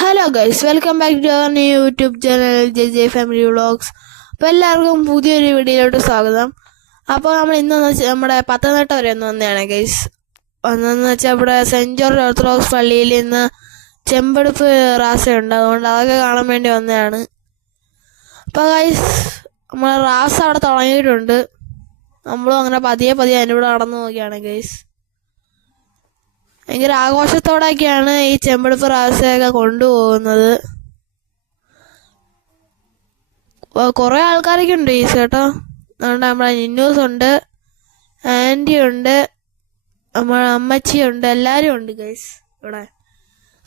Hello guys, welcome back to our new YouTube channel J family vlogs. അപ്പോൾ എല്ലാവർക്കും പുതിയൊരു വീഡിയോയിലോട്ട് സ്വാഗതം. അപ്പോൾ നമ്മൾ ഇന്നെന്ന് വെച്ചാൽ നമ്മുടെ പത്തനംതിട്ട വരെ ഒന്ന് വന്നതാണ് ഗൈസ്. ഒന്നെന്ന് വെച്ചാൽ ഇവിടെ സെൻറ് ജോർജ് ഓർത്തഡോക്സ് പള്ളിയിൽ ഇന്ന് ചെമ്പെടുപ്പ് റാസയുണ്ട്, അതുകൊണ്ട് അതൊക്കെ കാണാൻ വേണ്ടി വന്നതാണ്. അപ്പോൾ ഗൈസ്, നമ്മൾ റാസ അവിടെ തുടങ്ങിയിട്ടുണ്ട്. നമ്മളും അങ്ങനെ പതിയെ അതിൻ്റെ കൂടെ നടന്നു നോക്കിയാണ് ഗൈസ്. ഭയങ്കര ആഘോഷത്തോടെയൊക്കെയാണ് ഈ ചെമ്പെടുപ്പ് റാസയൊക്കെ കൊണ്ടുപോകുന്നത്. കുറേ ആൾക്കാരൊക്കെ ഉണ്ട് ഈ കേട്ടോ. അതുകൊണ്ട് നമ്മളെ നിന്നൂസ് ഉണ്ട്, ആൻറ്റി ഉണ്ട്, നമ്മളെ അമ്മച്ചിയുണ്ട്, എല്ലാവരും ഉണ്ട് ഗൈസ്. ഇവിടെ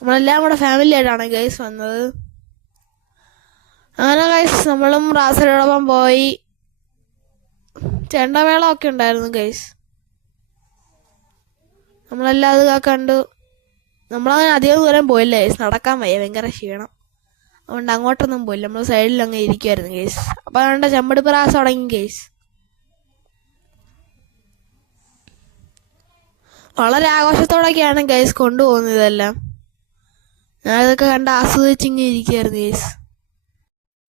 നമ്മളെല്ലാം കൂടെ ഫാമിലി ആയിട്ടാണ് ഗൈസ് വന്നത്. അങ്ങനെ ഗൈസ് നമ്മളും റാസയോടൊപ്പം പോയി. ചെണ്ടമേളമൊക്കെ ഉണ്ടായിരുന്നു ഗൈസ്. നമ്മളെല്ലാം അത് കണ്ടു. നമ്മളങ്ങനെ അധികം ദൂരം പോയില്ല ഗൈസ്, നടക്കാൻ വയ്യ, ഭയങ്കര ക്ഷീണം. അതുകൊണ്ട് അങ്ങോട്ടൊന്നും പോയില്ല, നമ്മൾ സൈഡിൽ അങ്ങ് ഇരിക്കുമായിരുന്നു ഗൈസ്. അപ്പോൾ അതുകൊണ്ട് ചെമ്പെടുപ്പ് റാസ തുടങ്ങി ഗൈസ്. വളരെ ആഘോഷത്തോടൊക്കെയാണ് ഗൈസ് കൊണ്ടുപോകുന്നത് ഇതെല്ലാം. ഞാനിതൊക്കെ കണ്ട് ആസ്വദിച്ചിങ്ങനെ ഇരിക്കുമായിരുന്നു ഗൈസ്.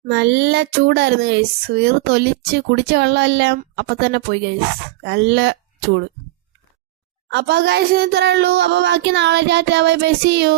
നല്ല ചൂടായിരുന്നു ഗൈസ്. വീർത്തൊലിച്ച് കുടിച്ച വെള്ളമെല്ലാം അപ്പം തന്നെ പോയി ഗൈസ്, നല്ല ചൂട്. അപ്പോൾ ഗൈസ് ഇത്രേ ഉള്ളൂ. അപ്പോൾ ബാക്കി നാളെ tata bye bye, see U.